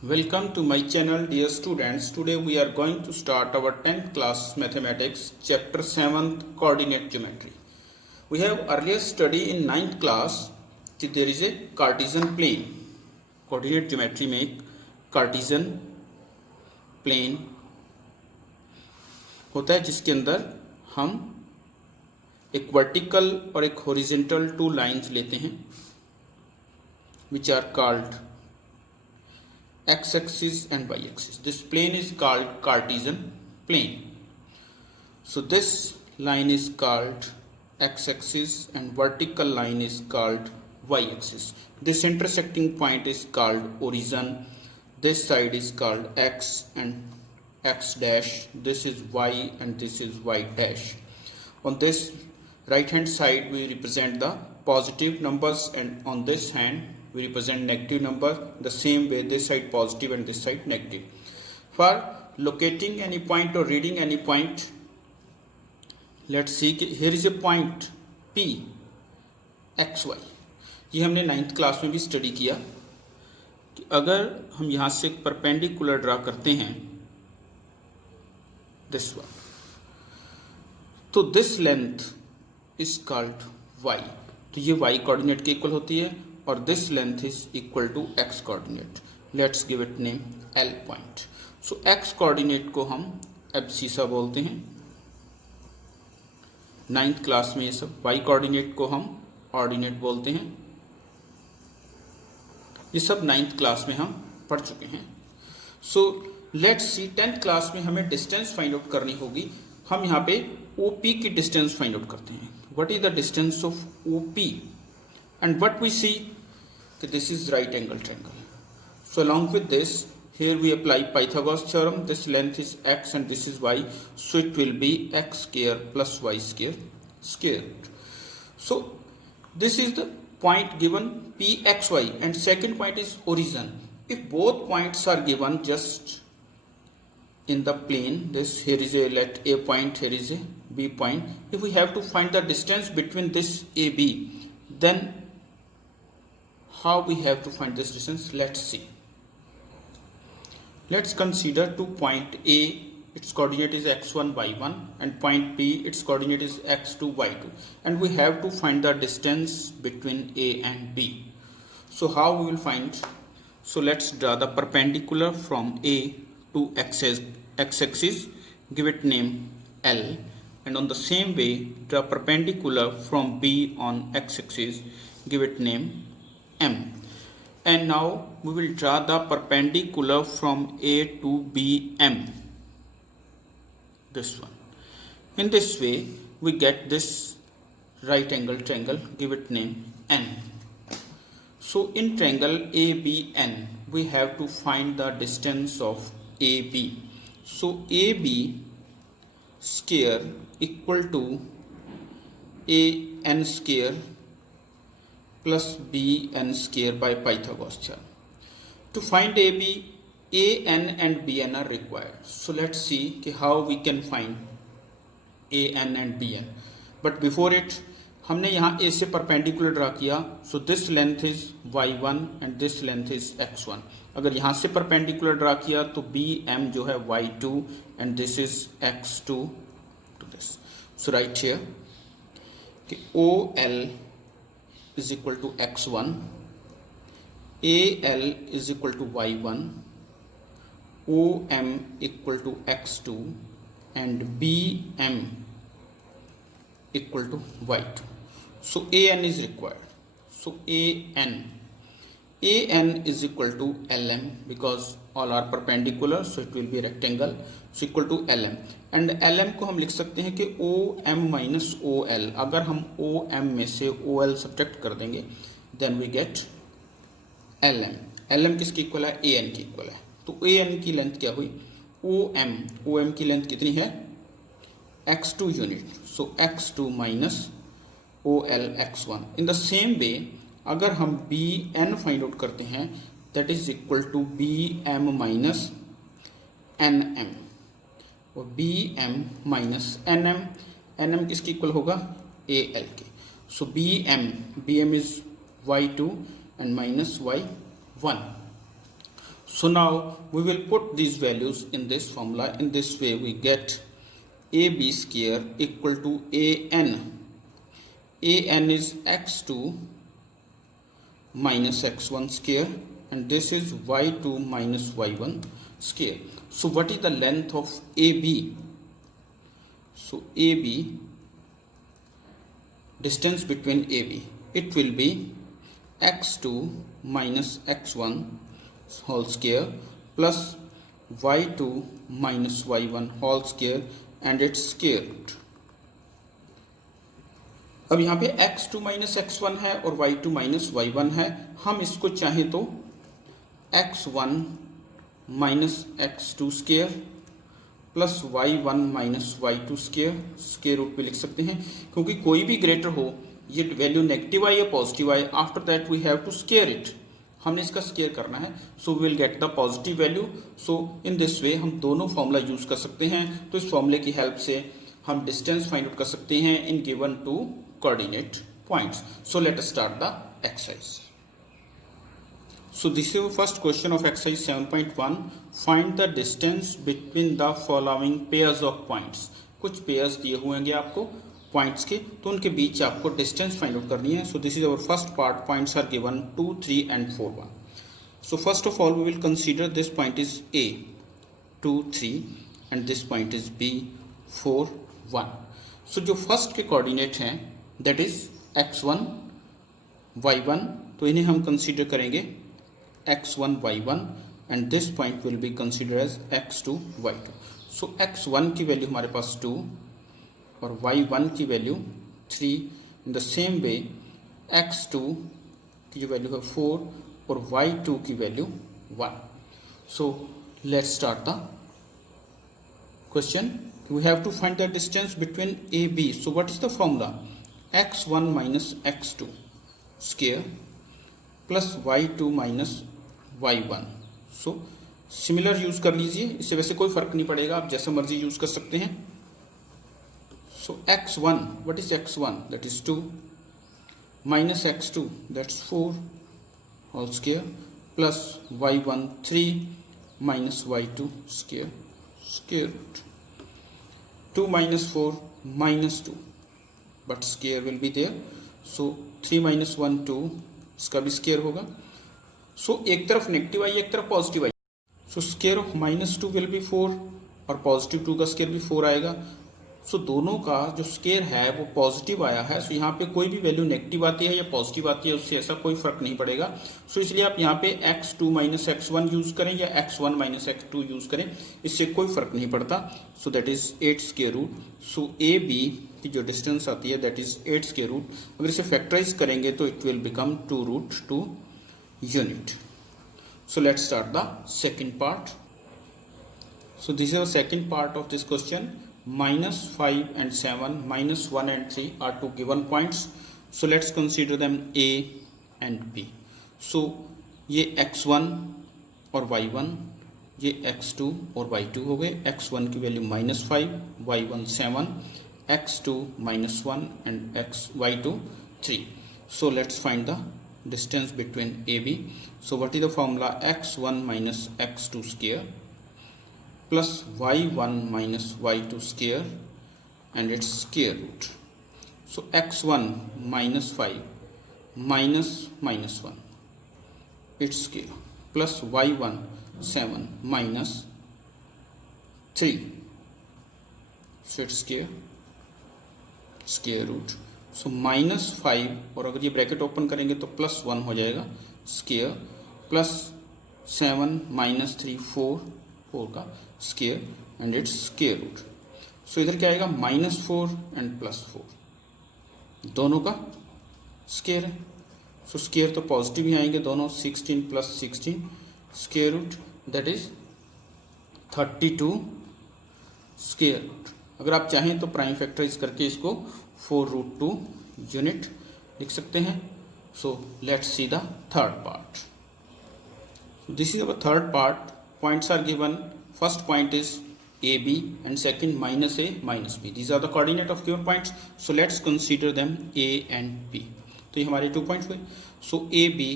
Welcome to my channel, dear students. Today we are going to start our 10th class mathematics chapter 7th coordinate geometry. We have earlier studied in 9th class that there is a Cartesian plane. Coordinate geometry में एक Cartesian plane होता है जिसके अंदर हम एक vertical और एक हॉरिजॉन्टल टू लाइंस लेते हैं which are called x-axis and y-axis. This plane is called Cartesian plane. So this line is called x-axis and vertical line is called y-axis. This intersecting point is called origin. This side is called x and x dash. This is y and this is y dash. On this right hand side we represent the positive numbers and on this hand we represent negative number. The same way this side positive and this side negative. For locating any point or reading any point, let's see here is a point P XY. ये हमने 9th class में भी study किया कि अगर हम यहाँ से एक परपेंडिकुलर ड्रा करते हैं दिस वन, तो this length is called y. तो ये y कोऑर्डिनेट के इक्वल होती है और this length is equal to x coordinate. Let's give it name L point. So x coordinate को हम एब्सिसा बोलते हैं. 9th क्लास में ये सब. y कोऑर्डिनेट को हम ऑर्डिनेट बोलते हैं. ये सब 9th क्लास में हम पढ़ चुके हैं. So let's C 10th class में हमें डिस्टेंस फाइंड आउट करनी होगी. हम यहाँ पे OP की डिस्टेंस फाइंड आउट करते हैं. What is the distance of OP and what we see that this is right angle triangle. So along with this, here we apply Pythagoras theorem. This length is x and this is y, so it will be x square plus y square squared. So this is the point given Pxy and second point is origin. If both points are given just in the plane, this here is a let A point, here is a B point. If we have to find the distance between this AB, then how we have to find this distance? Let's see. Let's consider two point A, its coordinate is x1 y1 and point B, its coordinate is x2 y2 and we have to find the distance between A and B. So how we will find? So let's draw the perpendicular from A to x-axis, give it name L, and on the same way draw perpendicular from B on x-axis, give it name M. And now we will draw the perpendicular from A to BM, this one. In this way we get this right angle triangle, give it name N. So in triangle ABN we have to find the distance of AB. So AB square equal to AN square plus BN square by Pythagoras theorem. To find AB, AN and BN are required. So let's see how we can find AN and BN. But before it, हमने यहाँ A से perpendicular draw किया. So this length is y1 and this length is x1. अगर यहाँ से perpendicular draw किया तो BM जो है y2 and this is x2 to this. So right here कि OL is equal to x1, AL is equal to y1, OM equal to x2 and BM equal to y2. So AN is required. So AN is equal to LM because all are perpendicular, so it will be rectangle, so equal to LM. And LM को हम लिख सकते हैं कि OM minus OL. अगर हम OM में से OL सब्ट्रैक्ट कर देंगे then we get LM. LM किसकी इक्वल है? AN की इक्वल है. तो AN की लेंथ क्या हुई? OM की लेंथ कितनी है? x2 unit. So x2 minus OL x1. In the same way अगर हम BN फाइंड आउट करते हैं that is equal to BM minus NM और BM माइनस NM किसकी इक्वल होगा? AL के. So BM is y2 and minus y1. So now we will put these values in this formula. In this way we get AB square equal to AN. AN is x2 minus x1 square and this is y2 minus y1 square. So what is the length of AB? So AB, distance between AB, it will be x2 minus x1 whole square plus y2 minus y1 whole square and its square root. अब यहाँ पे x2 minus x1 है और y2 minus y1 है. हम इसको चाहें तो x1 minus x2 square plus y1 minus y2 square root पे लिख सकते हैं, क्योंकि कोई भी ग्रेटर हो, ये वैल्यू नेगेटिव आए या पॉजिटिव आए, after that we have to square it. हमने इसका स्क्वायर करना है, so we will get the positive value. So in this way हम दोनों फॉर्मूला यूज कर सकते हैं. तो इस फॉर्मूले की हेल्प से हम डिस्टेंस फाइंड आउट कर सकते हैं in given two coordinate points. So let us start the exercise. So this is the first question of exercise 7.1. Find the distance between the following pairs of points. कुछ pairs दिए हुए हैं आपको points के, तो उनके बीच आपको distance find out करनी है. So this is our first part. Points are given 2, 3 and 4, 1. So first of all we will consider this point is A, 2, 3 and this point is B, 4, 1. So जो first के coordinate हैं that is x1, y1, तो इन्हें हम consider करेंगे x1 y1 and this point will be considered as x2 y2. So x1 की value हमारे पास 2 और y1 की value 3. In the same way x2 की जो वैल्यू है 4 और y2 की value 1. So let's start the question. We have to find the distance between A B. So what is the formula? x1 minus x2 square plus y2 minus y1. So similar use कर लीजिए, इससे वैसे कोई फर्क नहीं पड़ेगा, आप जैसे मर्जी यूज कर सकते हैं. So x1, what is x1? That is 2 minus x2 that's 4 whole square plus y1 3 minus y2 square square root. 2 minus 4 minus 2 but square will be there. So 3 minus 1 2, इसका भी स्क्वायर होगा. सो एक तरफ नेगेटिव आई एक तरफ positive I. So square of minus 2 will be 4 और positive 2 का square भी 4 आएगा. सो दोनों का जो स्क्वायर है वो पॉजिटिव आया है. सो यहाँ पे कोई भी वैल्यू नेगेटिव आती है या पॉजिटिव आती है उससे ऐसा कोई फर्क नहीं पड़ेगा. सो इसलिए आप यहाँ पे x2 माइनस x1 यूज करें या x1 माइनस x2 यूज करें, इससे कोई फर्क नहीं पड़ता. So that is 8 square root. So A B की जो डिस्टेंस आती है दैट इज 8 स्क्वायर रूट. अगर इसे फैक्टराइज करेंगे तो it will become 2 root 2 unit. So let's start the second part. So this is the second part of this question. Minus 5 and 7, minus 1 and 3 are two given points. So let's consider them A and B. So ये x1 और y1, ये x2 और y2 हो गए. x1 की value minus 5, y1 7, x2 minus 1 and y2 3. So let's find the distance between AB. So what is the formula? x1 minus x2 square plus y1 minus y2 square and its square root. So x1 minus 5 minus minus 1 its square plus y1 7 minus 3 so its square root. So minus 5 और अगर ये bracket open करेंगे तो plus 1 हो जाएगा square plus 7 minus 3 4 का square and its square root. So इधर क्या आएगा? माइनस 4 एंड प्लस 4 दोनों का स्क्वायर है. सो स्क्वायर तो पॉजिटिव ही आएंगे दोनों. 16 plus 16 square root that is 32 square root. अगर आप चाहें तो प्राइम फैक्टराइज करके इसको 4 रूट 2 यूनिट लिख सकते हैं. So let's see the third part. This is our third part. Points are given. First point is A B and second minus A minus B. These are the coordinate of given points. So let's consider them A and B. तो ये हमारे 2 points हुए. So A B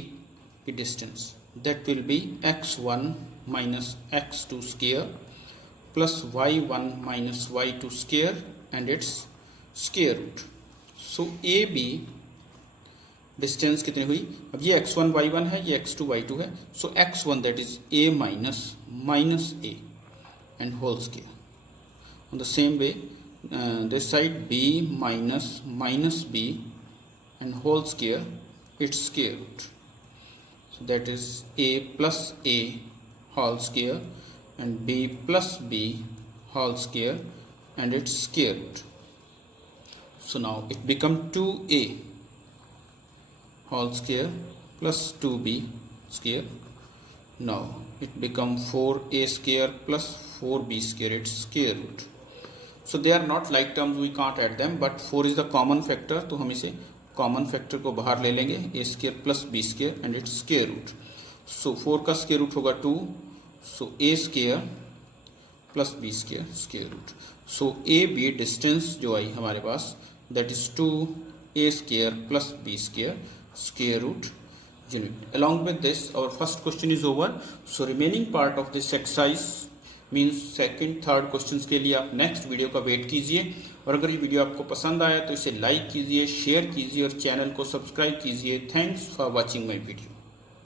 की distance that will be x1 minus x2 square plus y1 minus y2 square and its square root. So AB distance कितनी हुई, अब ये x1 y1 है, ये x2 y2 है, सो x1 that is a minus a and whole square. On the same way, this side b minus b and whole square, its square root. So that is a plus a whole square and b plus b whole square and its square root. So now it become 2a whole square plus 2b square. Now it become 4a square plus 4b square, its square root. So they are not like terms, we can't add them, but 4 is the common factor, तो हम इसे common factor को बाहर ले लेंगे, a square plus b square and its square root. So 4 का square root होगा 2, so a square plus b square square root. So a b distance जो आई हमारे पास that is 2a square plus b square square root unit. Along with this, our first question is over. So remaining part of this exercise means second third questions के लिए आप next video का wait कीजिए, और अगर ये video आपको पसंद आया तो इसे लाइक कीजिए, शेयर कीजिए और चैनल को सब्सक्राइब कीजिए. Thanks for watching my video.